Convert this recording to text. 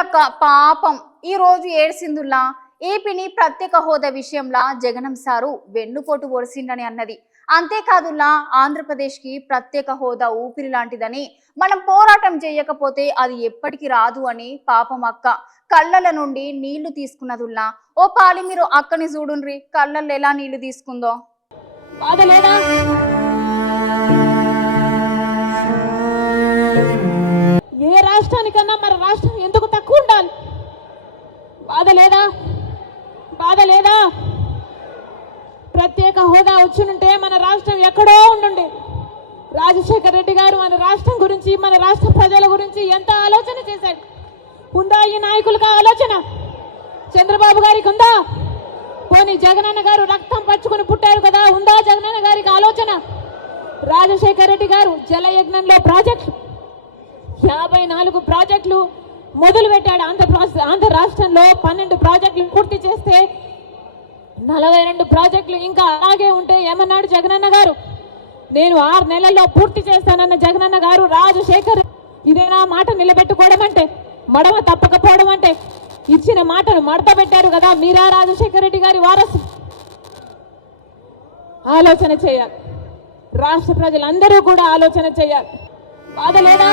సీతక్క పాపం ఈ రోజు ఏడ్సిందుల్లా ఏపీని ప్రత్యేక హోదా విషయంలో జగనం సారు వెన్నుపోటు పొడిసిండని అన్నది. అంతేకాదుల్లా ఆంధ్రప్రదేశ్ కి ప్రత్యేక హోదా ఊపిరి లాంటిదని, మనం పోరాటం చేయకపోతే అది ఎప్పటికీ రాదు అని పాపం అక్క కళ్ళల నుండి నీళ్లు తీసుకున్నదుల్లా. ఓ పాలి మీరు అక్కని చూడుండ్రి కళ్ళల్లో ఎలా నీళ్లు తీసుకుందో. ఏ రాష్ట్రానికన్నా మన రాష్ట్రం ఎందుకు తక్కువ ఉండాలి? బాధ లేదా? ప్రత్యేక హోదా వచ్చినుంటే మన రాష్ట్రం ఎక్కడో ఉండుండే. రాజశేఖర రెడ్డి గారు మన రాష్ట్రం గురించి, మన రాష్ట్ర ప్రజల గురించి ఎంత ఆలోచన చేశాడు. ఉందా ఈ నాయకులకు ఆలోచన? చంద్రబాబు గారికి ఉందా? పోనీ జగనన్న గారు రక్తం పచ్చుకుని పుట్టారు కదా, ఉందా జగనన్న గారికి ఆలోచన? రాజశేఖర రెడ్డి గారు జలయజ్ఞంలో ప్రాజెక్టులు 54 ప్రాజెక్టులు మొదలు పెట్టాడు. ఆంధ్ర రాష్ట్రంలో 12 ప్రాజెక్టులు పూర్తి చేస్తే 42 ప్రాజెక్టులు ఇంకా అలాగే ఉంటే ఏమన్నాడు జగనన్న గారు? నేను 6 నెలల్లో పూర్తి చేస్తానన్న జగనన్న గారు రాజశేఖర్ ఇదేనా మాట నిలబెట్టుకోవడం అంటే? మడమ తప్పకపోవడం అంటే? ఇచ్చిన మాటను మడత పెట్టారు కదా. మీరా రాజశేఖర రెడ్డి గారి వారసు? ఆలోచన చేయాలి. రాష్ట్ర ప్రజలందరూ కూడా ఆలోచన చేయాలి. బాధ లేదా?